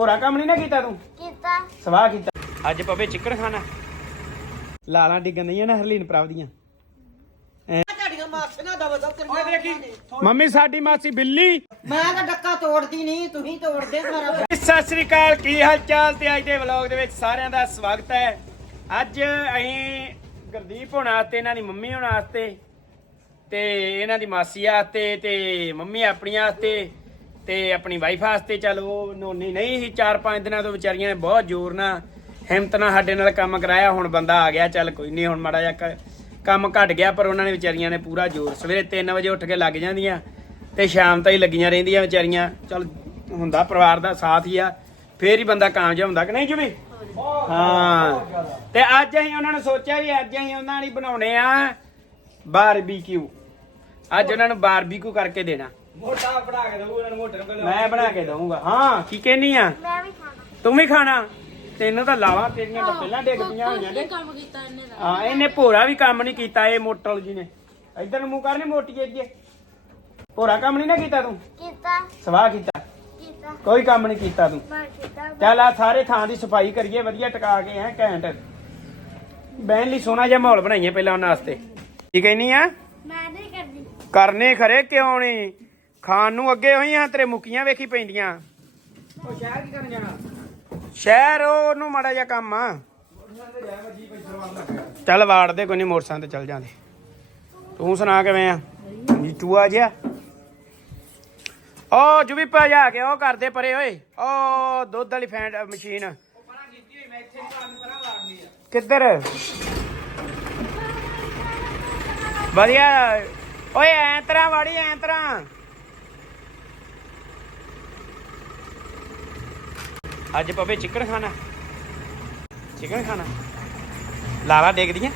ਹੋਰਾ ਕੰਮ ਨਹੀਂ ਨਾ ਕੀਤਾ ਤੂੰ? ਕੀਤਾ। ਸਵਾਹ ਕੀਤਾ। ਅੱਜ ਪਵੇ ਚਿਕਨ ਖਾਣਾ। ਲਾਲਾਂ ਡਿੱਗਣ ਨਹੀਂ ਨਾ ਹਰਲੀਨ ਪ੍ਰਭ ਦੀਆਂ। ਮੰਮੀ ਸਾਡੀ ਮਾਸੀ ਬਿੱਲੀ। ਮੈਂ ਤਾਂ ਡੱਕਾ ਤੋੜਦੀ ਨਹੀਂ ਤੁਸੀਂ ਤੋੜਦੇ ਸਾਰਾ ਸਤਿ ਸ੍ਰੀ ਅਕਾਲ ਕੀ ਹਾਲ ਚਾਲ ਤੇ ਅੱਜ ਦੇ ਵਲੌਗ ਦੇ ਵਿੱਚ ਸਾਰਿਆਂ ਦਾ ਸਵਾਗਤ ਹੈ। ਅੱਜ ਅਸੀਂ ਗੁਰਦੀਪ ਹੋਣਾ ਵਾਸਤੇ ਇਹਨਾਂ ਦੀ ਮੰਮੀ ਹੋਣਾ ਵਾਸਤੇ ਤੇ ਇਹਨਾਂ ਦੀ ਮਾਸੀ ਵਾਸਤੇ ਤੇ ਮੰਮੀ ਆਪਣੀਆਂ ਵਾਸਤੇ ਤੇ ਆਪਣੀ ਵਾਈਫ ਵਾਸਤੇ ਚੱਲ ਉਹ ਨੋਨੀ ਨਹੀਂ ਸੀ, ਚਾਰ ਪੰਜ ਦਿਨਾਂ ਤੋਂ ਵਿਚਾਰੀਆਂ ਨੇ ਬਹੁਤ ਜ਼ੋਰ ਨਾਲ ਹਿੰਮਤ ਨਾਲ ਸਾਡੇ ਨਾਲ ਕੰਮ ਕਰਾਇਆ, ਹੁਣ ਬੰਦਾ ਆ ਗਿਆ, ਚੱਲ ਕੋਈ ਨਹੀਂ, ਹੁਣ ਮਾੜਾ ਜਿਹਾ ਕੰਮ ਘਟ ਗਿਆ, ਪਰ ਉਹਨਾਂ ਨੇ ਵਿਚਾਰੀਆਂ ਨੇ ਪੂਰਾ ਜ਼ੋਰ, ਸਵੇਰੇ 3 ਵਜੇ ਉੱਠ ਕੇ ਲੱਗ ਜਾਂਦੀਆਂ ਤੇ ਸ਼ਾਮ ਤਾਈਂ ਲੱਗੀਆਂ ਰਹਿੰਦੀਆਂ ਵਿਚਾਰੀਆਂ, ਚੱਲ ਹੁੰਦਾ ਪਰਿਵਾਰ ਦਾ ਸਾਥ ਹੀ ਆ, ਫੇਰ ਹੀ ਬੰਦਾ ਕਾਮਯਾਬ ਹੁੰਦਾ ਕਿ ਨਹੀਂ ਜੁਮੀ ਹਾਂ, ਤੇ ਅੱਜ ਅਸੀਂ ਉਹਨਾਂ ਨੂੰ ਸੋਚਿਆ ਵੀ ਅੱਜ ਅਸੀਂ ਉਹਨਾਂ ਲਈ ਬਣਾਉਣੇ ਆ ਬਾਰਬੀਕਿਊ, ਅੱਜ ਉਹਨਾਂ ਨੂੰ ਬਾਰਬੀਕਿਊ ਕਰਕੇ ਦੇਣਾ। ਮੋਟਾ ਬਣਾ ਕੇ ਦਊ ਉਹਨਾਂ ਨੂੰ ਮੋਟੇ ਨੂੰ ਕੋਈ ਮੈਂ ਬਣਾ ਕੇ ਦਊਂਗਾ। ਹਾਂ ਕੀ ਕਹਿਨੀ ਆ? ਮੈਂ ਵੀ ਖਾਣਾ। ਤੂੰ ਵੀ ਖਾਣਾ? ਤੈਨੂੰ ਤਾਂ ਲਾਵਾ ਤੇਰੀਆਂ ਤਾਂ ਪਹਿਲਾਂ ਡਿੱਗ ਪਈਆਂ ਹੋਈਆਂ ਨੇ। ਕੰਮ ਕੀਤਾ ਇਹਨੇ ਦਾ ਹਾਂ ਇਹਨੇ ਭੋਰਾ ਵੀ ਕੰਮ ਨਹੀਂ ਕੀਤਾ ਇਹ ਮੋਟਲ ਜੀ ਨੇ। ਇਧਰ ਨੂੰ ਮੂੰਹ ਕਰਨੀ ਮੋਟੀ ਜੀ ਭੋਰਾ ਕੰਮ ਨਹੀਂ ਨਾ ਕੀਤਾ ਤੂੰ? ਕੀਤਾ। ਸਵਾਹ ਕੀਤਾ? ਕੀਤਾ। ਕੋਈ ਕੰਮ ਨਹੀਂ ਕੀਤਾ ਤੂੰ। ਮੈਂ ਕੀਤਾ ਚੱਲ ਆ ਸਾਰੇ ਥਾਂ ਦੀ ਸਫ਼ਾਈ ਕਰੀਏ ਵਧੀਆ ਟਿਕਾ ਕੇ ਹੈ ਘੈਂਟ। ਬਹਿਣ ਲਈ ਸੋਹਣਾ ਜਿਹਾ ਮਾਹੌਲ ਬਣਾਈਏ ਪਹਿਲਾਂ ਉਹਨਾਂ ਵਾਸਤੇ। ਕੀ ਕਹਿਨੀ ਆ? ਮੈਂ ਨਹੀਂ ਕਰਦੀ। ਕਰਨੇ ਖਰੇ ਕਿਉਂ ਨਹੀਂ? ਖਾਣ ਨੂੰ ਅੱਗੇ ਹੋਈਆਂ ਤੇਰੇ ਮੁੱਕੀਆਂ ਵੇਖੀ ਪੈਂਦੀਆਂ। ਉਹ ਸ਼ਹਿਰ ਕੀ ਕਰਨ ਜਾਣਾ? ਸ਼ਹਿਰ ਉਹਨੂੰ ਮਾੜਾ ਜਿਹਾ ਕੰਮ ਆ। ਚੱਲ ਵਾੜ ਦੇ ਕੋਈ ਨਹੀਂ ਮੋਟਰਸਾਈਕਲ ਤੇ ਚੱਲ ਜਾਂਦੇ। ਤੂੰ ਸੁਣਾ ਕਿਵੇਂ ਆ? ਨੀਟੂ ਆ ਜਿਆ ਓ ਜੁਬੀ ਪਾ ਜਾ ਕੇ ਉਹ ਕਰਦੇ ਪਰੇ ਓਏ। ਓ ਦੁੱਧ ਵਾਲੀ ਫੈਂਡ ਮਸ਼ੀਨ। ਕਿੱਧਰ? ਵਧੀਆ। ਓਏ ਐ ਤਰ੍ਹਾਂ ਵਾੜੀ ਐ ਤਰ੍ਹਾਂ। ਅੱਜ ਪਵੇ ਚਿਕਨ ਖਾਣਾ। ਚਿਕਨ ਖਾਣਾ। ਲਾਲਾ ਡੇਗਦੀਆਂ।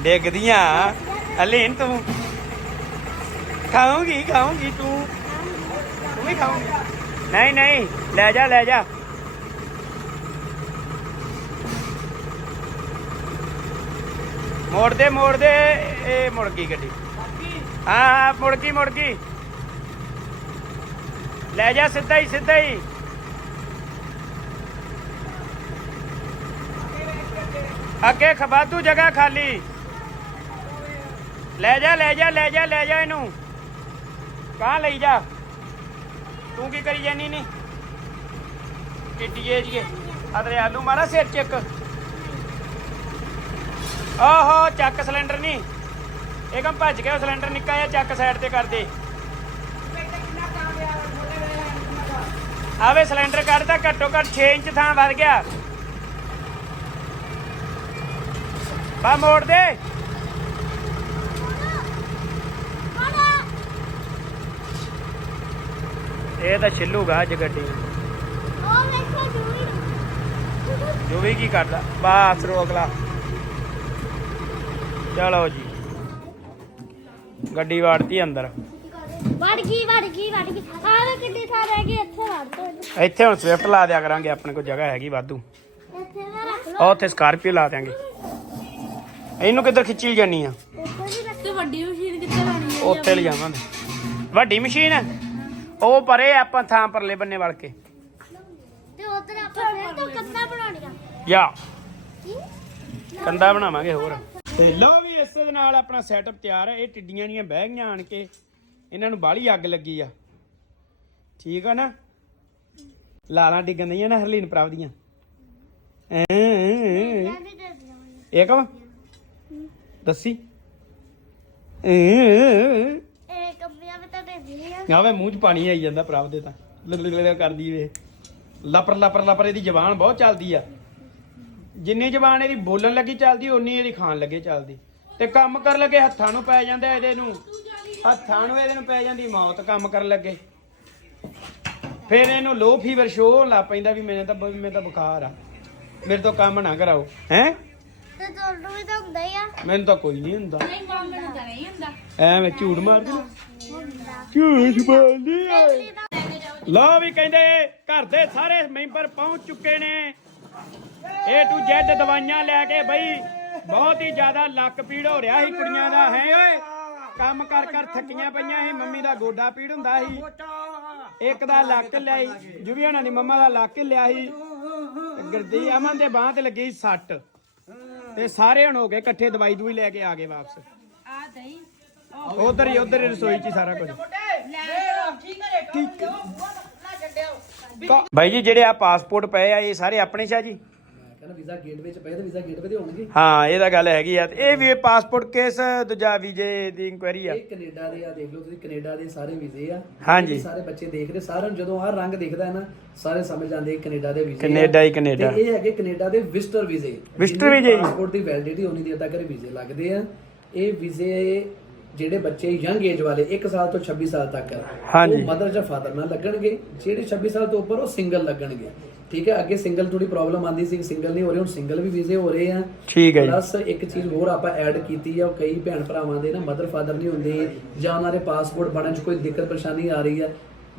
ਡੇਗਦੀਆਂ। ਅਲੀਨ ਤੂੰ। ਖਾਉਂਗੀ ਖਾਉਂਗੀ ਤੂੰ। ਤੂੰ ਵੀ ਖਾਉਂਗੀ ਨਹੀਂ ਨਹੀਂ, ਲੈ ਜਾ ਲੈ ਜਾ। ਮੋੜ ਦੇ ਮੋੜ ਦੇ ਇਹ ਮੁੜ ਗਈ ਗੱਡੀ। ਹਾਂ ਹਾਂ ਮੁੜ ਗਈ ਮੁੜ ਗਈ ਲੈ ਜਾ ਸਿੱਧਾ ਹੀ ਸਿੱਧਾ ਹੀ। ਅੱਗੇ ਖਬਾਦੂ ਜਗ੍ਹਾ ਖਾਲੀ। ਲੈ ਜਾ ਲੈ ਜਾ ਲੈ ਜਾ ਲੈ ਜਾ ਇਹਨੂੰ। ਕਹਾਂ ਲਈ ਜਾ? ਤੂੰ ਕੀ ਕਰੀ ਜਾਨੀ ਨੀ? ਟਿੱਡੀਏ ਜੀਏ ਅਦਰੇ ਆਲੂ ਮਾਰਾ ਸਿਰ ਚ ਇੱਕ। ਆਹੋ ਚੱਕ ਸਿਲੰਡਰ ਨਹੀਂ ਇਹ ਕੰਮ ਭੱਜ ਗਿਆ, ਸਿਲੰਡਰ ਨਿੱਕਾ ਜਿਹਾ ਚੱਕ ਸਾਈਡ ਤੇ ਕਰ ਦੇ। ਆਵੇ ਸਿਲੰਡਰ ਕੱਢਦਾ ਘੱਟੋ ਘੱਟ 6 ਇੰਚ ਥਾਂ ਵੱਧ ਗਿਆ। ਬਾ ਮੋੜ ਦੇ। ਇਹ ਤਾਂ ਛਿੱਲੂਗਾ ਅੱਜ ਗੱਡੀ। ਜੋ ਵੀ ਕੀ ਕਰਦਾ। ਬਾਸ ਰੋਕ ਲਾ। ਚਲੋ ਜੀ। ਗੱਡੀ ਵਾੜਤੀ ਅੰਦਰ। ਵੜ ਗਈ ਵੜ ਗਈ ਵੜ ਗਈ ਆਹ ਕਿੱਡੀ ਥਾਂ ਰਹਿ ਗਈ ਇੱਥੇ ਵੜ ਦੋ ਇੱਥੇ ਹੁਣ ਸਵਿਫਟ ਲਾ ਦਿਆ ਕਰਾਂਗੇ ਆਪਣੇ ਕੋਲ ਜਗ੍ਹਾ ਹੈਗੀ ਵਾਧੂ। ਇੱਥੇ ਰੱਖ ਉੱਥੇ ਸਕਾਰਪੀਓ ਲਾ ਦਿਆਂਗੇ। ਇਹਨੂੰ ਕਿੱਧਰ ਖਿੱਚੀ ਜਾਨੀ ਆ? ਲਓ ਇੱਥੇ ਵੀ ਤੇ ਵੱਡੀ ਮਸ਼ੀਨ ਕਿੱਥੇ ਲਾਣੀ ਉੱਥੇ ਲੈ ਜਾਵਾਂਗੇ। ਵੱਡੀ ਮਸ਼ੀਨ? ਹੈ ਉਹ ਪਰੇ ਆਪਾਂ ਥਾਂ ਪਰਲੇ ਬੰਨੇ ਵੜ ਕੇ। ਤੇ ਉਧਰ ਆਪਾਂ ਫਿਰ ਤੋਂ ਕੰਨਾ ਬਣਾਉਣੀਆਂ। ਯਾ ਕੰਦਾ ਬਣਾਵਾਂਗੇ ਹੋਰ। ਤੇ ਲੋ ਵੀ ਇਸ ਦੇ ਨਾਲ ਆਪਣਾ ਸੈਟਅਪ ਤਿਆਰ ਹੈ ਇਹ ਟਿੱਡੀਆਂ ਦੀਆਂ ਬਹਿ ਗਈਆਂ ਆਣ ਕੇ। ਇਹਨਾਂ ਨੂੰ ਬਾਹਲੀ ਅੱਗ ਲੱਗੀ ਆ। ਠੀਕ ਆ ਨਾ? ਲਾਲਾਂ ਡਿੱਗਣ ਨਹੀਂ ਨਾ ਹਰਲੀਨ ਦੀਆਂ। ਦੇ ਦਿਆਂ ਇਹ ਕਮ ਦੱਸੀ। ਐਂ, ਇਹ ਕੰਬੀਆਂ ਵੀ ਤਾਂ ਦੇ ਦਿਆਂ ਆਵੇ ਮੂੰਹ 'ਚ ਪਾਣੀ ਆਈ ਜਾਂਦਾ ਪ੍ਰਭ ਦੇ ਤਾਂ। ਲੜ ਕਰਦੀ ਵੇ। ਲਪਰ ਲਪਰ ਲਪਰ ਇਹਦੀ ਜ਼ਬਾਨ ਬਹੁਤ ਚੱਲਦੀ ਆ। ਜਿੰਨੀ ਜ਼ਬਾਨ ਇਹਦੀ ਬੋਲਣ ਲੱਗੀ ਚੱਲਦੀ ਓਨੀ ਇਹਦੀ ਖਾਣ ਲੱਗੇ ਚੱਲਦੀ। ਤੇ ਕੰਮ ਕਰਨ ਲੱਗੇ ਹੱਥਾਂ ਨੂੰ ਪੈ ਜਾਂਦਾ ਇਹਦੇ ਨੂੰ। ਹੱਥਾਂ ਨੂੰ ਇਹਦੇ ਨੂੰ ਪੈ ਜਾਂਦੀ ਮੌਤ ਕੰਮ ਕਰਨ ਲੱਗੇ। ਫਿਰ ਇਹਨੂੰ ਲੋ ਫੀਵਰ ਸ਼ੋ ਹੋਣ ਲੱਗ ਪੈਂਦਾ ਵੀ ਮੈਨੂੰ ਤਾਂ ਬ- ਮੈਨੂੰ ਤਾਂ ਬੁਖਾਰ ਆ। ਮੇਰੇ ਤੋਂ ਕੰਮ ਨਾ ਕਰਾਓ। ਹੈ? ਤੇ ਤੁਹਾਨੂੰ ਵੀ ਤਾਂ ਹੁੰਦਾ ਹੀ ਆ। ਮੈਨੂੰ ਤਾਂ ਕੋਈ ਨਹੀਂ ਹੁੰਦਾ। ਨਹੀਂ ਕੰਮ ਨੂੰ ਤਾਂ ਨਹੀਂ ਹੁੰਦਾ। ਐਵੇਂ ਝੂਠ ਮਾਰਦੀ ਨਾ। ਝੂਠ ਬੋਲਦੀ ਐ ਪਹਿਲੀ ਤਾਂ ਲੋ ਵੀ ਕਹਿੰਦੇ ਘਰ ਦੇ ਸਾਰੇ ਮੈਂਬਰ ਪਹੁੰਚ ਚੁੱਕੇ ਨੇ। A to Z ਦਵਾਈਆਂ ਲੈ ਕੇ ਬਈ ਬਹੁਤ ਹੀ ਜ਼ਿਆਦਾ ਲੱਕ ਪੀੜ ਹੋ ਰਿਹਾ ਸੀ ਕੁੜੀਆਂ ਦਾ ਹੈ ਓਏ? ਕੰਮ ਕਰ ਕਰ ਥੱਕੀਆਂ ਪਈਆਂ ਸੀ ਮੰਮੀ ਦਾ ਗੋਡਾ ਪੀੜ ਹੁੰਦਾ ਸੀ। ਇੱਕ ਦਾ ਲੱਕ ਲਿਆ ਸੀ ਜੁਵੀ ਹੋਣਾ ਦੀ ਮੰਮਾ ਦਾ ਲੱਕ ਲਿਆ ਸੀ। ਤੇ ਗੁਰਦੀ ਅਮਨ ਦੇ ਬਾਹ ਤੇ ਲੱਗੀ ਸੀ ਸੱਟ। ਤੇ ਸਾਰੇ ਹੁਣ ਹੋ ਗਏ ਇਕੱਠੇ ਦਵਾਈ ਦੂਈ ਲੈ ਕੇ ਆ ਗਏ ਵਾਪਸ। ਆ ਦਹੀਂ। ਉਧਰ ਹੀ ਉਧਰ ਹੀ ਰਸੋਈ 'ਚ ਹੀ ਸਾਰਾ ਕੁਝ। ਬਾਈ ਜੀ ਜਿਹੜੇ ਆ ਪਾਸਪੋਰਟ ਪਏ ਆ ਇਹ ਸਾਰੇ ਆਪਣੇ ਸ਼ਾ ਜੀ? ਕਹਿੰਦਾ ਵੀਜ਼ਾ ਗੇਟਵੇ ਚ ਪਏ ਤੇ ਵੀਜ਼ਾ ਗੇਟਵੇ ਤੇ ਹੋਣਗੇ ਹਾਂ ਇਹ ਤਾਂ ਗੱਲ ਹੈਗੀ ਆ ਇਹ ਵੀ ਪਾਸਪੋਰਟ ਕੇਸ ਦੂਜਾ ਵੀਜ਼ੇ ਦੀ ਇਨਕੁਆਇਰੀ ਆ ਇਹ ਕੈਨੇਡਾ ਦੇ ਆ ਦੇਖ ਲਓ ਤੁਸੀਂ ਕੈਨੇਡਾ ਦੇ ਸਾਰੇ ਵੀਜ਼ੇ ਆ ਹਾਂਜੀ। ਸਾਰੇ ਬੱਚੇ ਦੇਖ ਰਹੇ ਸਾਰਿਆਂ ਨੂੰ ਜਦੋਂ ਆਹ ਰੰਗ ਦਿਖਦਾ ਹੈ ਨਾ ਸਾਰੇ ਸਮਝ ਜਾਂਦੇ ਕੈਨੇਡਾ ਦੇ ਵੀਜ਼ੇ ਆ। ਕੈਨੇਡਾ ਹੀ ਕੈਨੇਡਾ। ਤੇ ਇਹ ਹੈਗੇ ਕੈਨੇਡਾ ਦੇ ਵਿਜ਼ਟਰ ਵੀਜ਼ੇ Visitor ਵੀਜ਼ੇ ਜੀ। ਪਾਸਪੋਰਟ ਦੀ ਵੈਲਿਡਿਟੀ ਉਨੀ ਦੇਰ ਤੱਕ ਇਹ ਵੀਜ਼ੇ ਲੱਗਦੇ ਆ ਇਹ ਵੀਜ਼ੇ ਜਿਹੜੇ ਬੱਚੇ ਯੰਗ ਏਜ ਵਾਲੇ 1 ਸਾਲ ਤੋਂ 26 ਸਾਲ ਤੱਕ ਹਾਂਜੀ। ਉਹ ਮਦਰ ਜਾਂ ਫਾਦਰ ਨਾਲ ਲੱਗਣਗੇ। ਜਿਹੜੇ 26 ਸਾਲ ਤੋਂ ਉੱਪਰ ਉਹ ਸਿੰਗਲ ਲੱਗਣਗੇ। ਠੀਕ ਹੈ? ਅੱਗੇ ਸਿੰਗਲ ਥੋੜੀ ਪ੍ਰੋਬਲਮ ਆਂਦੀ ਸੀ ਸਿੰਗਲ ਨਹੀਂ ਹੋ ਰਹੇ ਹੁਣ ਸਿੰਗਲ ਵੀ ਵੀਜ਼ੇ ਹੋ ਰਹੇ ਆ। ਠੀਕ ਹੈ ਜੀ। ਪਲੱਸ ਇੱਕ ਚੀਜ਼ ਹੋਰ ਆਪਾਂ ਐਡ ਕੀਤੀ ਆ ਉਹ ਕਈ ਭੈਣ ਭਰਾਵਾਂ ਦੇ ਨਾ ਮਦਰ ਫਾਦਰ ਨਹੀਂ ਹੁੰਦੇ ਜਾਂ ਉਹਨਾਂ ਦੇ ਪਾਸਪੋਰਟ ਬਣਨ 'ਚ ਕੋਈ ਦਿੱਕਤ ਪਰੇਸ਼ਾਨੀ ਆ ਰਹੀ ਆ।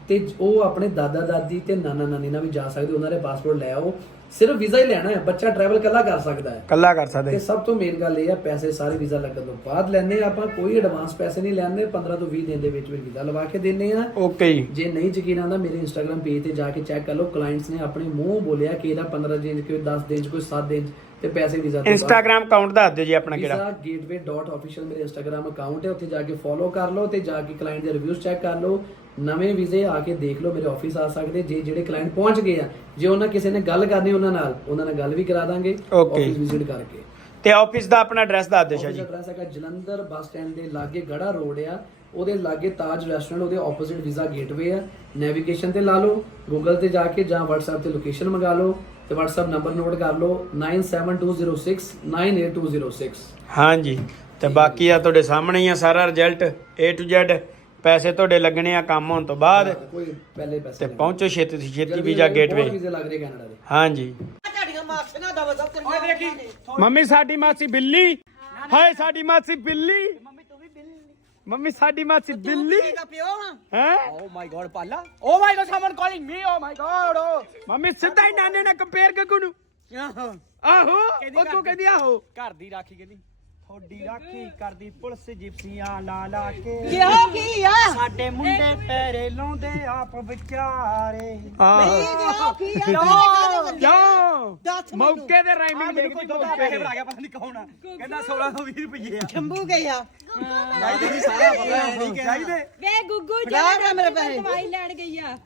ਤੇ ਉਹ ਆਪਣੇ ਦਾਦਾ ਦਾਦੀ ਤੇ ਨਾਨਾ ਨਾਨੀ ਨਾਲ ਵੀ ਜਾ ਸਕਦੇ ਉਹਨਾਂ ਦੇ ਪਾਸਪੋਰਟ ਲੈ ਆਓ। ਸਿਰਫ ਵੀਜ਼ਾ ਹੀ ਲੈਣਾ ਹੈ ਬੱਚਾ ਟਰੈਵਲ ਕੱਲਾ ਕਰ ਸਕਦਾ ਹੈ। ਕੱਲਾ ਕਰ ਤੇ ਸਕਦੇ ਸਭ ਤੋਂ ਮੇਨ ਗੱਲ ਇਹ ਆ ਪੈਸੇ ਸਾਰੇ ਵੀਜ਼ਾ ਲੱਗਣ ਤੋਂ ਬਾਅਦ ਲੈਣੇ ਆਪਾਂ ਕੋਈ ਐਡਵਾਂਸ ਪੈਸੇ ਨਹੀਂ ਲੈਣੇ 15 ਤੋਂ 20 ਦਿਨ ਦੇ ਵਿੱਚ ਵਿੱਚ ਵੀਜ਼ਾ ਲਵਾ ਕੇ ਦਿੰਨੇ ਆ ਓਕੇ ਜੀ। ਜੇ ਨਹੀਂ ਯਕੀਨ ਆਉਂਦਾ ਮੇਰੇ ਇੰਸਟਾਗ੍ਰam ਪੇਜ ਤੇ ਜਾ ਕੇ ਚੈੱਕ ਕਰ ਲਓ ਕਲਾਇੰਟਸ ਨੇ ਆਪਣੇ ਮੂੰਹ ਬੋਲਿਆ ਕਿ ਇਹਦਾ 15 ਦਿਨ 'ਚ ਕੋਈ 10 ਦਿਨ 'ਚ ਕੋਈ 7 ਦਿਨ 'ਚ। ਤੇ ਪੈਸੇ ਵੀਜ਼ਾ ਤੋਂ ਬਾਅਦ ਇੰਸਟਾਗ੍ਰam ਅਕਾਊਂਟ ਦੱਸ ਦਿਓ ਜੀ ਆਪਣਾ ਕਿਹੜਾ। ਵੀਜ਼ਾ gateway.official ਮੇਰੇ ਇੰਸਟਾਗ੍ਰam ਅਕਾਊਂਟ ਹੈ ਉੱਥੇ ਜਾ ਕੇ ਫੋਲੋ ਕਰ ਲਓ ਤੇ ਜਾ ਕੇ ਕਲਾਇੰਟ ਦੇ ਰਿਵਿਊਜ਼ ਚੈੱਕ ਕਰ ਲਓ। ਨਵੇਂ ਵੀਜ਼ੇ ਆ ਕੇ ਦੇਖ ਲਓ ਮੇਰੇ ਆਫਿਸ ਆ ਸਕਦੇ ਜੇ ਜਿਹੜੇ ਕਲਾਇੰਟ ਪਹੁੰਚ ਗਏ ਆ ਜੇ ਉਹਨਾਂ ਕਿਸੇ ਨੇ ਗੱਲ ਕਰਨੀ ਉਹਨਾਂ ਨਾਲ ਉਹਨਾਂ ਨਾਲ ਗੱਲ ਵੀ ਕਰਾ ਦਾਂਗੇ Okay. ਆਫਿਸ ਵਿਜ਼ਿਟ ਕਰਕੇ। ਤੇ ਆਫਿਸ ਦਾ ਆਪਣਾ ਐਡਰੈਸ ਦੱਸ ਦਿਓ ਸ਼ਾਹ ਜੀ। ਐਡਰੈਸ ਹੈਗਾ ਜਲੰਧਰ ਬੱਸ ਸਟੈਂਡ ਦੇ ਲਾਗੇ ਗੜਾ ਰੋਡ ਆ ਉਹਦੇ ਲਾਗੇ ਤਾਜ ਰੈਸਟੋਰੈਂਟ ਉਹਦੇ ਆਪੋਜ਼ਿਟ ਵੀਜ਼ਾ ਗੇਟਵੇ ਆ। ਨੈਵੀਗੇਸ਼ਨ ਤੇ ਲਾ ਲਓ ਗੂਗਲ ਤੇ ਜਾ ਕੇ ਜਾਂ WhatsApp ਤੇ ਲੋਕੇਸ਼ਨ ਮੰਗਾ ਲਓ। ਤੇ WhatsApp ਨੰਬਰ ਨੋਟ ਕਰ ਲਓ 9720698206 ਹਾਂਜੀ ਤੇ ਬਾਕੀ ਆ ਤੁਹਾਡੇ ਸਾਹਮਣੇ ਹੀ ਆ ਸਾਰਾ ਰਿਜ਼ਲਟ A to Z ਪੈਸੇ ਤੁਹਾਡੇ ਲੱਗਣੇ ਆ ਕੰਮ ਹੋਣ ਤੋਂ ਬਾਅਦ। ਕੋਈ ਪਹਿਲੇ ਪੈਸੇ ਤੇ। ਪਹੁੰਚੋ ਛੇਤੀ ਤੋਂ ਛੇਤੀ ਵੀਜ਼ਾ ਗੇਟਵੇ ਵੀਜ਼ੇ ਲੱਗ ਰਹੇ ਕੈਨੇਡਾ ਦੇ। ਹਾਂਜੀ। ਤੁਹਾਡੀਆਂ ਮਾਸੀਆਂ ਦਾ ਵਜ਼ਨ ਕਰੀਆਂ ਮੰਮੀ ਸਾਡੀ ਮਾਸੀ ਬਿੱਲੀ। ਹਾਏ ਸਾਡੀ ਮਾਸੀ ਬਿੱਲੀ। ਮੰਮੀ ਸਾਡੀ ਮਾਸੀ ਦਿੱਲੀ। ਦਾ ਪਿਓ ਹੈ? ਓ ਮਾਈ ਗॉड ਪਾਲਾ। ਓ my god Suman calling me oh my god mummy ਸਿੱਧਾ ਹੀ ਨਾਨੇ ਨਾਲ ਕੰਪੇਅਰ ਗੱਗੂ ਨੂੰ ਆਹੋ। ਉਹ ਤੂੰ ਕਹਿੰਦੀ ਆਹੋ। ਘਰ ਦੀ ਰਾਖੀ ਕਹਿੰਦੀ। ਥੋੜੀ ਰਾਖੀ ਕਰਦੀ ਪੁਲਿਸ ਜਿਪਸੀਆਂ ਲਾ ਲਾ ਕੇ। ਕਿਹਾ ਕੀ ਆ? ਸਾਡੇ ਮੁੰਡੇ ਪੈਰੇ ਲਾਉਂਦੇ ਆਪ ਵਿਚਾਰੇ। ਆਹੋ। ਕੀ ਆ? ਕਿਉਂ? ਦੱਸ ਮੈਨੂੰ। ਮੌਕੇ ਤੇ ਰਾਈਮਿੰਗ ਮੈਨੂੰ ਕੋਈ ਦੋ ਪੈਸੇ ਬਣਾ ਗਿਆ ਪਤਾ ਨਹੀਂ ਕੌਣ ਆ ਕਹਿੰਦਾ 1620 ਰੁਪਏ ਆ ਸ਼ੰਭੂ ਗਏ ਆ ਚਾਹੀਦੇ ਨਹੀਂ ਸਾਰਾ ਪਤਾ ਨਹੀਂ ਚਾਹੀਦੇ ਵੇ ਗੁੱਗੂ ਫੜਾ ਜਿਹੜਾ ਗਿਆ ਮੇਰੇ ਡਾਕਟਰ ਕੋਲ ਪੈਸੇ। ਦਵਾਈ ਲੈਣ ਗਈ ਆ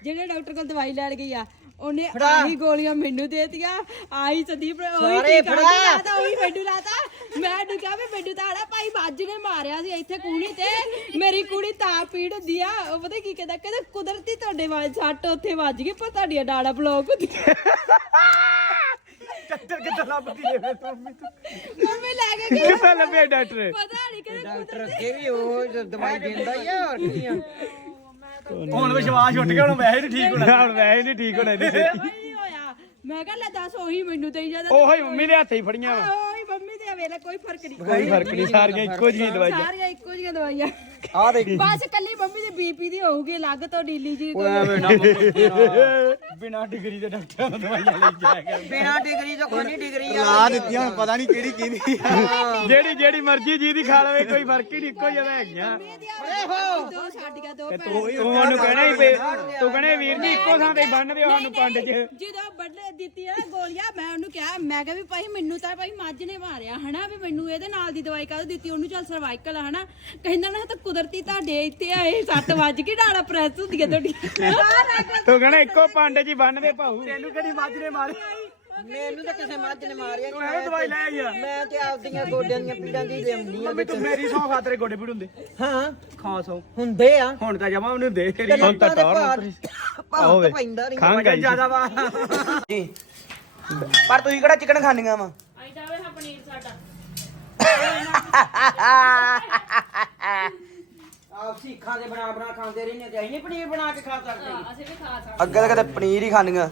ਜਿਹੜੇ ਡਾਕਟਰ ਕੋਲ ਦਵਾਈ ਲੈਣ ਗਈ ਆ ਉਹਨੇ ਫੜਾ। ਆਹੀ ਗੋਲੀਆਂ ਮੈਨੂੰ ਦੇਤੀਆਂ ਆਹੀ ਸੰਦੀਪ ਨੇ ਉਹੀ ਸਾਰੇ ਟੀਕਾ ਫੜਾ। ਲਾਤਾ ਉਹੀ ਮੈਨੂੰ ਲਾਤਾ ਮੈਂ ਡਿੱਗਾ ਵੀ ਮੈਨੂੰ ਤਾਂ ਆੜਾ ਭਾਈ ਬਾਜ ਨੇ ਮਾਰਿਆ ਸੀ ਇੱਥੇ ਕੂਣੀ ਤੇ। ਮੇਰੀ ਕੁੜੀ ਤਾਂ ਪੀੜ ਹੁੰਦੀ ਆ। ਉਹ ਪਤਾ ਕੀ ਕਹਿੰਦਾ ਕਹਿੰਦਾ ਕੁਦਰਤੀ ਤੁਹਾਡੇ ਵਾਲ ਛੱਟ ਉੱਥੇ ਵੱਜ ਗਈ ਪਰ ਤੁਹਾਡੀਆਂ ਡਾੜਾ ਬਲੌਕ ਹੁੰਦੀਆਂ। ਚੱਕਰ ਕਿੱਦਾਂ ਲੱਭਦੀ ਹੈ ਫਿਰ ਮੰਮੀ ਤੂੰ? ਮੰਮੀ ਲੈ ਕੇ ਗਈ ਕਿੱਥੇ ਲੱਭਿਆ ਡਾਕਟਰ? ਪਤਾ ਨਹੀਂ ਕਹਿੰਦਾ ਕੁਦਰਤੀ ਅੱਗੇ ਵੀ ਉਹ ਦਵਾਈ ਦਿੰਦਾ ਹੀ ਆ ਹੋਰ ਕੀ ਆ ਹੁਣ ਵਿਸ਼ਵਾਸ ਉੱਠ ਗਿਆ ਹੁਣ ਵੈਸੇ ਨਹੀਂ ਠੀਕ ਹੋਣਾ। ਹੁਣ ਵੈਸੇ ਨਹੀਂ ਠੀਕ ਹੋਣਾ ਇਹਦੀ ਮੈਂ ਕਿਹਾ ਲੈ ਦੱਸ ਉਹੀ ਮੈਨੂੰ ਦੇਈ ਜਾਂਦਾ ਉਹੀ ਮੰਮੀ ਦੇ ਹੱਥੇ ਹੀ ਫੜੀਆਂ ਵਾ। ਉਹੀ ਮੰਮੀ ਦੇ ਵੇਲੇ ਕੋਈ ਫ਼ਰਕ ਨਹੀਂ। ਕੋਈ ਫ਼ਰਕ ਨਹੀਂ ਸਾਰੀਆਂ ਇੱਕੋ ਜਿਹੀਆਂ ਦਵਾਈਆਂ। ਸਾਰੀਆਂ ਇੱਕੋ ਜਿਹੀਆਂ ਦਵਾਈਆਂ। ਆ ਦੇਖ। ਬਸ ਕੱਲੀ ਮੰਮੀ ਦੇ ਬੀਪੀ ਦੀ ਹੋਊਗੀ ਅਲੱਗ ਤੋਂ ਡੀਲੀ ਜੀ ਕੋਈ ਬਿਨਾ ਡਿਗਰੀ ਦੇ ਡਾਕਟਰਾਂ ਤੋਂ ਦਵਾਈਆਂ ਲਈ ਜਾਇਆ ਬਿਨਾ ਡਿਗਰੀ ਤੋਂ ਕੋਈ ਨਹੀਂ ਡਿਗਰੀ ਆ। ਲਾ ਦਿੱਤੀਆਂ ਹੁਣ ਪਤਾ ਨਹੀਂ ਕਿਹੜੀ ਕਿਹਦੀ ਜਿਹੜੀ ਜਿਹੜੀ ਮਰਜ਼ੀ ਜੀ ਦੀ ਖਾ ਲਵੇ ਕੋਈ ਫ਼ਰਕ ਹੀ ਨਹੀਂ ਇੱਕੋ ਜਿਹਾ ਹੈਗੀਆਂ। ਦੋ ਸਾਡੀਆਂ ਦੋ ਤੂੰ ਭੈਣਾਂ ਤੂੰ ਉਹਨੂੰ ਕਹਿਣਾ ਹੀ ਤੂੰ ਕਹਿਣਾ ਵੀਰ ਜੀ ਇੱਕੋ ਥਾਂ ਤੇ ਬੰਨ ਦਿਓ ਸਾਨੂੰ ਪੰਡ 'ਚ। ਜਦੋਂ ਬਦਲੇ ਦਿੱਤੀ ਆ ਨਾ ਗੋਲੀਆਂ ਮੈਂ ਉਹਨੂੰ ਕਿਹਾ ਮੈਂ ਕਿਹਾ ਵੀ ਭਾਈ ਮੈਨੂੰ ਤਾਂ ਭਾਈ ਮੱਝ ਨੇ ਮਾਰਿਆ। ਹਨਾ ਵੀ ਮੈਨੂੰ ਇਹਦੇ ਨਾਲ ਦੀ ਦਵਾਈ ਕਾਹਦੋਂ ਦਿੱਤੀ? ਉਹਨੂੰ ਚੱਲ ਸਰਵਾਈਕਲ ਆ ਹਨਾ? ਕਹਿੰਦਾ ਨਾ ਤਾਂ ਕੁਦਰਤੀ ਤੁਹਾਡੇ ਇੱਥੇ ਆਏ 7 ਵਜ ਕੇ ਡਾਲਾ ਪ੍ਰੈਸ ਹੁੰਦੀ ਹੈ ਤੁਹਾਡੀ। ਤੂੰ ਕਹਿਣਾ ਇੱਕੋ ਪੰਡ ਹੀ ਬੰਨ ਦੇ ਭਾਊ। ਤੈਨੂੰ ਕਿਹੜੀ ਮੱਝ ਨੇ ਮਾਰੇ? ਮੈਨੂੰ ਤਾਂ ਕਿਸੇ ਮੱਝ ਨੇ ਮਾਰਿਆ। ਤੂੰ ਐਵੇਂ ਦਵਾਈ ਲੈ ਆਈ ਆ। ਮੈਂ ਤੇ ਆਪਦੀਆਂ ਗੋਡਿਆਂ ਦੀਆਂ ਪੀੜਾਂ ਦੀ ਲਿਆਉਂਦੀ ਆ ਮੰਮੀ ਤੂੰ ਮੇਰੀ ਸੌ ਖਾਤਰੇ ਗੋਡੇ ਪੀੜ ਹੁੰਦੇ। ਹਾਂ। ਖਾ ਸੌ ਹੁੰਦੇ ਆ। ਹੁਣ ਤਾਂ ਜਮਾ ਉਹਨੂੰ ਦੇ ਤੇਰੀ। ਹੁਣ ਤਾਂ ਟੌਰ ਪੈਂਦਾ ਨਹੀਂ। ਖੰਗ ਆਈ ਜ਼ਿਆਦਾ ਵਾ। ਪਰ ਤੁਸੀਂ ਕਿਹੜਾ ਚਿਕਨ ਖਾਣੀਆਂ ਵਾ? ਆਪ ਸਿੱਖਾਂ ਦੇ ਬਣਾ ਬਣਾ ਖਾਂਦੇ ਰਹਿੰਦੇ ਤੇ ਅਸੀਂ ਨਹੀਂ ਪਨੀਰ ਬਣਾ ਕੇ ਖਾ ਸਕਦੇ। ਅੱਗੇ ਤਾਂ ਕਦੇ ਪਨੀਰ ਹੀ ਖਾਣੀਆਂ।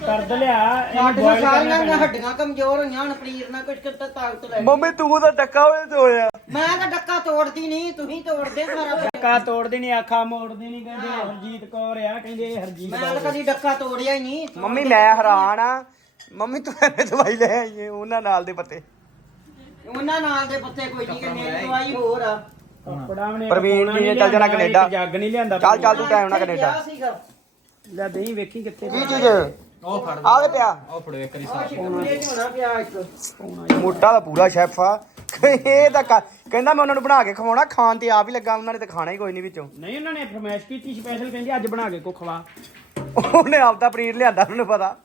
ਕਰਦ ਲਿਆ ਸਾਡੀਆਂ ਸਾਰੀਆਂ ਦੀਆਂ ਹੱਡੀਆਂ ਕਮਜ਼ੋਰ ਹੋਈਆਂ ਹੁਣ ਪਨੀਰ ਨਾਲ ਕੁਝ ਕਿਤੇ ਤਾਕਤ ਲੈ ਮੰਮੀ ਤੂੰ ਤਾਂ ਟੱਕਾ ਹੋਏ ਤੋੜਿਆ ਮੈਂ ਤਾਂ ਡੱਕਾ ਤੋੜਦੀ ਨਹੀਂ ਤੁਸੀਂ ਤੋੜਦੇ ਸਾਰਾ ਕਾ ਤੋੜਦੀ ਨਹੀਂ ਆਖਾ ਮੋੜਦੀ ਨਹੀਂ ਕਹਿੰਦੇ ਹਰਜੀਤ ਕੌਰ ਆ ਕਹਿੰਦੇ ਹਰਜੀਤ ਮੈਂ ਤਾਂ ਕਦੀ ਡੱਕਾ ਤੋੜਿਆ ਹੀ ਨਹੀਂ ਮੰਮੀ ਮੈਂ ਹੈਰਾਨ ਆ। ਮੰਮੀ ਤੂੰ ਐਵੇਂ ਦਵਾਈ ਲੈ ਆਈ ਏ ਉਹਨਾਂ ਨਾਲ ਦੇ ਪੱਤੇ। ਉਹਨਾਂ ਨਾਲ ਦੇ ਪੱਤੇ ਕੋਈ ਨਹੀਂ ਕਿ ਮੇਰੀ ਦਵਾਈ ਹੋਰ ਆ। ਪ੍ਰਵੀਨ ਜੀ ਨੇ ਚੱਲ ਜਾਣਾ ਕੈਨੇਡਾ। ਜੱਗ ਨਹੀਂ ਲਿਆਂਦਾ ਚੱਲ ਚੱਲ ਤੂੰ ਟਾਈਮ ਨਾਲ ਕਿਆ ਕੈਨੇਡਾ। ਸੀਗਾ। ਲੈ ਦਹੀਂ ਵੇਖੀ ਕਿੱਥੇ ਕੀ ਚੀਜ਼ ਆਵੇ ਪਿਆ। ਮੁੰਡੇ ਚ ਹੋਣਾ ਪਿਆ ਇੱਕ। ਮੋਟਾ ਦਾ ਪੂਰਾ ਸ਼ੈਫ ਆ। ਇਹ ਤਾਂ ਕ- ਕਹਿੰਦਾ ਮੈਂ ਉਹਨਾਂ ਨੂੰ ਬਣਾ ਕੇ ਖਵਾਉਣਾ ਖਾਣ ਤੇ ਆਪ ਹੀ ਲੱਗਾ ਉਹਨਾਂ ਨੇ ਤੇ ਖਾਣਾ ਹੀ ਕੋਈ ਨਹੀਂ ਵਿੱਚੋਂ। ਨਹੀਂ ਉਹਨਾਂ ਨੇ ਫਰਮਾਇਸ਼ ਕੀਤੀ ਸਪੈਸ਼ਲ ਕਹਿੰਦੇ ਅੱਜ ਬਣਾ ਕੇ ਕੋ ਖਵਾ ਉਹਨੇ ਆਪ ਦਾ ਪਨੀਰ ਲਿਆਂਦਾ ਉਹਨੂੰ ਪਤਾ।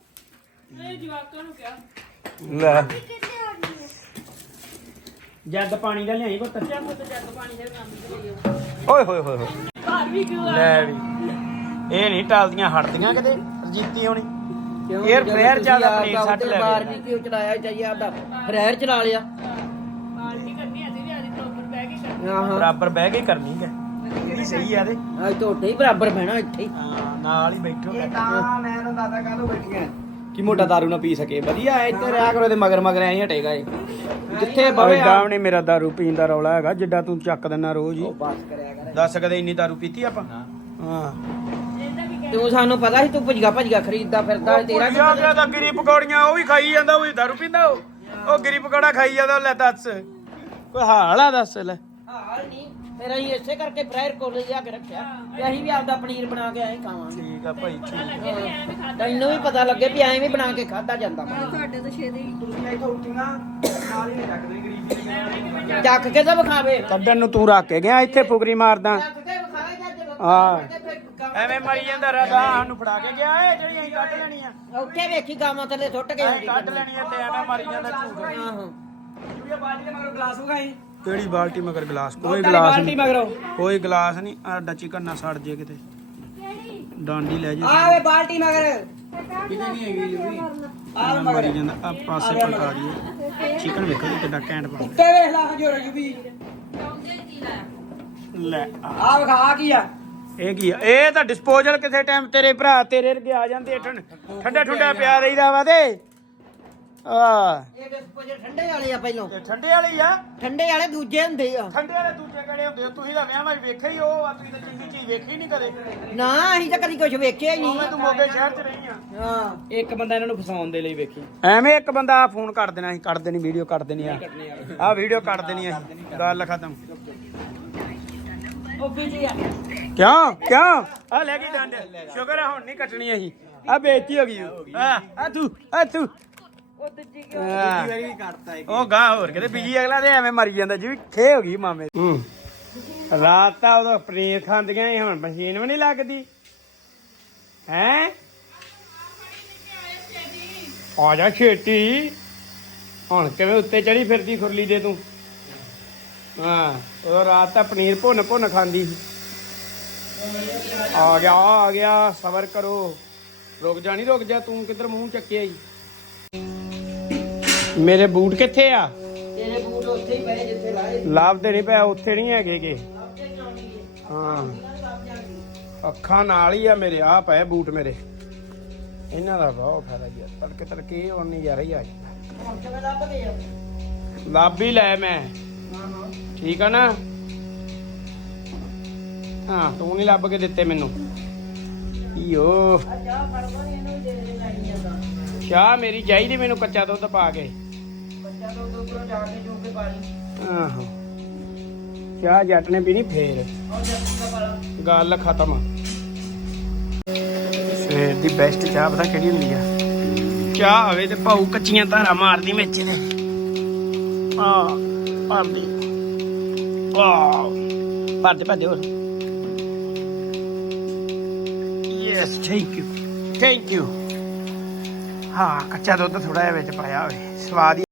ਲੈ ਕਿੱਥੇ ਹੋਣੀ ਹੈ ਜੱਗ ਪਾਣੀ ਦਾ ਲਿਆਈ ਪੁੱਤ। ਓਏ ਹੋਏ ਹੋਏ ਹੋਏ। ਲੈ ਵੀ। ਇਹ ਨਹੀਂ ਟਲਦੀਆਂ ਹਟਦੀਆਂ ਕਿਤੇ ਜੀਤੀ ਹੋਣੀ। 에ਅਰ ਫਰਾਇਰ ਜ਼ਿਆਦਾ ਪਨੀਰ ਸੱਟ ਲੈ ਬਾਹਰ ਵੀ ਕਿਉਂ ਚਲਾਇਆ ਚਾਹੀਏ ਆਦਾ ਫਰੈਰ ਚਲਾ ਲਿਆ। ਹਾਂ ਬਰਾਬਰ ਬਹਿ ਕੇ ਕਰਨੀ ਹੈ। ਇਹ ਸਹੀ ਆ ਤੇ। ਹਾਂ ਅੱਜ ਝੋਟੇ ਹੀ ਬਰਾਬਰ ਬਹਿਣਾ ਇੱਥੇ ਹੀ। ਹਾਂ ਨਾਲ ਹੀ ਬੈਠੋ। ਮੈਂ ਤਾਂ ਦਾਦਾ ਕਾਹਦੋਂ ਬੈਠੀਆਂ? ਕਿ ਮੋਟਾ ਦਾਰੂ ਨਾ ਪੀ ਸਕੇ। ਵਧੀਆ ਐ ਇੱਥੇ ਰਿਹਾ ਕਰੋ ਤੇ ਮਗਰ ਮਗਰ ਐਂ ਹੀ ਹਟੇਗਾ ਇਹ। ਜਿੱਥੇ ਬਵੇ ਐਡਾ ਵੀ ਨੀ ਮੇਰਾ ਦਾਰੂ ਪੀਣ ਦਾ ਰੌਲਾ ਹੈਗਾ ਜਿੱਡਾ ਤੂੰ ਚੱਕ ਦਿੰਨਾ ਰੋਜ਼ ਹੀ। ਬਸ ਕਰਿਆ ਕਰ। ਦੱਸ ਕਦੇ ਇੰਨੀ ਦਾਰੂ ਪੀਤੀ ਆਪਾਂ? ਹਾਂ। ਤੂੰ ਸਾਨੂੰ ਪਤਾ ਸੀ ਤੂੰ ਭਜਗਾ ਭਜਗਾ ਖਰੀਦਦਾ ਫਿਰਦਾ ਸੀ, ਤੇਰਾ ਕੀ ਤੇਰਾ ਪਤਾ? ਤਾਂ ਗਿਰੀ ਪਕੌੜੀਆਂ ਉਹ ਵੀ ਖਾਈ ਜਾਂਦਾ ਉਹ ਵੀ ਦਾਰੂ ਪੀਂਦਾ ਉਹ। ਉਹ ਗਿਰੀ ਪਕੌੜਾ ਖਾਈ ਜਾਂਦਾ ਲੈ ਦੱਸ। ਕੋਈ ਹਾਲ ਆ ਦੱਸ ਲੈ। ਹਾਲ ਨਹੀਂ ਫਿਰ ਅਸੀਂ ਇਸੇ ਕਰਕੇ ਫਰਾਇਰ ਕੋਲ ਲਿਆ ਕੇ ਰੱਖਿਆ। ਤੇ ਅਸੀਂ ਵੀ ਆਪਦਾ ਪਨੀਰ ਬਣਾ ਕੇ ਐਂ ਖਾਵਾਂਗੇ। ਠੀਕ ਆ ਭਾਈ ਠੀਕ ਤੈਨੂੰ ਵੀ ਪਤਾ ਲੱਗੇ ਵੀ ਐਂ ਵੀ ਬਣਾ ਕੇ ਖਾਦਾ ਜਾਂਦਾ। ਤੁਹਾਡੇ ਤਾਂ ਛੇਦੇ ਹੀ ਇੱਥੋਂ ਉੱਠੀਆਂ ਨਾਲ ਹੀ ਚੱਕਦੇ ਗਰੀਬੀ ਚੱਕ ਕੇ ਤਾਂ ਵਿਖਾਵੇ। ਕੱਢਣ ਨੂੰ ਤੂੰ ਰੱਖ ਕੇ ਗਿਆ ਇੱਥੇ ਫੁਗਰੀ ਮਾਰਦਾ। ਚੱਕ ਕੇ ਵਿਖਾਵੇਗਾ ਜਦੋਂ ਹਾਂ। ਤੇ ਫਿਰ ਗਾਵਾਂ- ਐਵੇਂ ਮਰੀ ਜਾਂਦਾ ਰਦਾ ਸਾਨੂੰ ਫੜਾ ਕੇ ਗਿਆ ਏ ਜਿਹੜੀ ਅਸੀਂ ਕੱਢ ਲੈਣੀ ਆ। ਉੱਥੇ ਵੇਖੀ ਗਾਵਾਂ ਥੱਲੇ ਸੁੱਟ ਕੇ ਅਸੀਂ ਕੱਢ ਲੈਣੀ ਆ ਤੇ ਐਵੇਂ ਮਰੀ ਜਾਂਦਾ ਝੂਠ। ਆਹੋ। ਜੂਆ ਬਾਲਟੀ ਦੇ ਮਗਰ ਗਲਾਸ ਵਿਖਾਈ ਕਿਹੜੀ ਬਾਲਟੀ ਮਗਰ ਗਲਾਸ? ਕੋਈ ਗਲਾਸ ਬਾਲਟੀ ਨਹੀਂ। ਮਗਰੋਂ। ਕੋਈ ਗਲਾਸ ਨਹੀਂ ਆਡਾ ਚਿਕਨ ਨਾ ਸੜ ਜੇ ਕਿਤੇ। ਡਾਂਡੀ ਲੈ ਜੇ। ਆਵੇ ਬਾਲਟੀ ਮਗਰ। ਆ ਮਰੀ ਜਾਂਦਾ। ਆ ਪਾਸੇ ਪਕਾ ਦਈਏ। ਚਿਕਨ ਵੇਖੋ ਜੀ ਕਿੱਡਾ ਘੈਂਟ ਬਣ ਉੱਤੇ ਵੇਖ ਲਾ ਹਜੋਰ ਜੂਬੀ ਲੈ ਆ। ਆ ਵਿਖਾ ਆ ਕੀ ਆ? ਇਹ ਕੀ ਆ? ਇਹ ਤਾਂ ਡਿਸਪੋਜ਼ਲ ਕਿਸੇ ਟਾਈਮ ਤੇਰੇ ਭਰਾ ਤੇਰੇ ਵਰਗੇ ਆ ਜਾਂਦੇ ਠੰਡਾ ਠੰਡਾ ਪਿਆ ਰਹੀਦਾ ਵਾ ਤੇ। ਆ ਇਹ ਡਿਸਪੋਜ਼ਲ ਠੰਡੇ ਵਾਲੇ ਆ ਪਹਿਲੋਂ। ਇਹ ਠੰਡੇ ਵਾਲੀ ਆ? ਠੰਡੇ ਵਾਲੇ ਦੂਜੇ ਹੁੰਦੇ ਆ। ਠੰਡੇ ਵਾਲੇ ਦੂਜੇ ਕਿਹੜੇ ਹੁੰਦੇ ਆ? ਤੁਸੀਂ ਤਾਂ ਵਿਆਹ ਵਿੱਚ ਵੇਖਿਆ ਹੀ ਉਹ ਆ ਤੁਸੀਂ ਤਾਂ ਚੰਗੀ ਚੀਜ਼ ਵੇਖੀ ਨਹੀਂ ਕਦੇ। ਨਾ ਅਸੀਂ ਤਾਂ ਕਦੀ ਕੁਝ ਵੇਖਿਆ ਹੀ ਉਵੇਂ ਨਹੀਂ ਤੂੰ ਮੋਗੇ ਸ਼ਹਿਰ 'ਚ ਰਹੀ ਆ। ਹਾਂ। ਇੱਕ ਬੰਦਾ ਇਹਨਾਂ ਨੂੰ ਫਸਾਉਣ ਦੇ ਲਈ ਵੇਖੀ। ਐਵੇਂ ਇੱਕ ਬੰਦਾ ਫੋਨ ਕਰ ਦੇਣਾ ਸੀ ਕੱਢ ਦੇਣੀ ਵੀਡੀਓ ਕੱਢ ਦੇਣੀ ਆ। ਆ ਵੀਡੀਓ ਕੱਢ ਦੇਣੀ ਆ ਗੱਲ ਖਤਮ। ਉਹ ਬਿਜ਼ੀ ਆ। ਕਿਉਂ? ਕਿਉਂ? ਆ ਲੈ ਗਈ ਡੰਡ ਸ਼ੁਕਰ ਆ ਹੁਣ ਨਹੀਂ ਕੱਟਣੀ ਅਸੀਂ। ਆ ਬੇਇੱਜ਼ਤੀ ਹੋ ਗਈ ਆ। ਆ ਤੂੰ ਆ ਤੂੰ। ਉਹ ਦੂਜੀ ਹਾਂ। ਵਾਰੀ ਕੱਟਤਾ ਉਹ ਗਾਂ ਹੋਰ ਕਿਤੇ ਬੀਜੀ ਅਗਲਾ ਤੇ ਐਵੇਂ ਮਰੀ ਜਾਂਦਾ ਜੀ ਖੇ ਹੋ ਗਈ ਮਾਮੇ ਹੂੰ। ਰਾਤ ਤਾਂ ਉਦੋਂ ਪਨੀਰ ਖਾਂਦੀਆਂ ਸੀ ਹੁਣ ਮਸ਼ੀਨ ਵੀ ਨਹੀਂ ਲੱਗਦੀ। ਹੈ? ਆ ਜਾ ਛੇਤੀ। ਹੁਣ ਕਿਵੇਂ ਉੱਤੇ ਚੜੀ ਫਿਰਦੀ ਖੁਰਲੀ ਦੇ ਤੂੰ? ਹਾਂ ਉਹ ਰਾਤ ਤਾਂ ਪਨੀਰ ਭੁੰਨ ਭੁੰਨ ਖਾਂਦੀ ਸੀ। ਆ ਗਿਆ ਆ ਗਿਆ ਸਬਰ ਕਰੋ। ਰੁਕ ਜਾ ਨਹੀਂ ਰੁਕ ਜਾ ਤੂੰ ਕਿੱਧਰ ਮੂੰਹ ਚੱਕਿਆ ਈ? ਮੇਰੇ ਬੂਟ ਕਿੱਥੇ ਆ? ਤੇਰੇ ਬੂਟ ਉੱਥੇ ਹੀ ਪਏ ਜਿੱਥੇ ਲਾਏ ਲੱਭਦੇ ਨਹੀਂ ਪਿਆ ਉੱਥੇ ਨਹੀਂ ਹੈਗੇ ਗੇ। ਹਾਂ। ਅੱਖਾਂ ਨਾਲ ਹੀ ਆ ਮੇਰੇ ਆ ਪਏ ਬੂਟ ਮੇਰੇ। ਇਹਨਾਂ ਦਾ ਬਹੁਤ ਫਾਇਦਾ ਯਾਰ ਤੜਕੇ ਤੜਕੇ ਇਹ ਹੁਣ ਨਹੀਂ ਯਾਰ ਹੀ ਆ ਹੁਣ ਲੱਭ ਗਏ ਆ? ਲੱਭ ਹੀ ਲੈ ਮੈਂ। ਠੀਕ ਆ ਨਾ? ਹਾਂ ਤੂੰ ਨਹੀਂ ਲੱਭ ਕੇ ਦਿੱਤੇ ਮੈਨੂੰ। ਈਓ। ਆ ਜਾ ਫੜਵਾ ਇਹਨੂੰ ਦੇ ਦੇ ਲਾਈ ਜਾਂਦਾ ਚਾਹ ਮੇਰੀ ਚਾਹੀਦੀ ਮੈਨੂੰ ਕੱਚਾ ਦੁੱਧ ਪਾ ਕੇ। ਬੱਚਾ ਤੋਂ ਉੱਪਰੋਂ ਜਾ ਕੇ ਜੋ ਕੇ ਪਾਣੀ ਆਹੋ। ਚਾਹ ਜੱਟ ਨੇ ਪੀਣੀ ਫੇਰ। ਉਹ ਜੱਤੀ ਦਾ ਪਾਲਾ ਗੱਲ ਖਤਮ। ਸਵੇਰ ਦੀ ਬੈਸਟ ਚਾਹ ਪਤਾ ਕਿਹੜੀ ਹੁੰਦੀ ਆ? ਚਾਹ ਹੋਵੇ ਤੇ ਭਾਊ ਕੱਚੀਆਂ ਧਾਰਾਂ ਮਾਰਦੀ ਵਿੱਚ ਨੇ ਆ ਭਰਦੀ ਵਾਹ ਭਰਦੇ ਭਰਦੇ ਹੋਰ। Yes thank you thank you ਹਾਂ ਕੱਚਾ ਦੁੱਧ ਥੋੜਾ ਜਿਹਾ ਵਿੱਚ ਪਾਇਆ ਹੋਵੇ। ਸਵਾਦ ਹੀ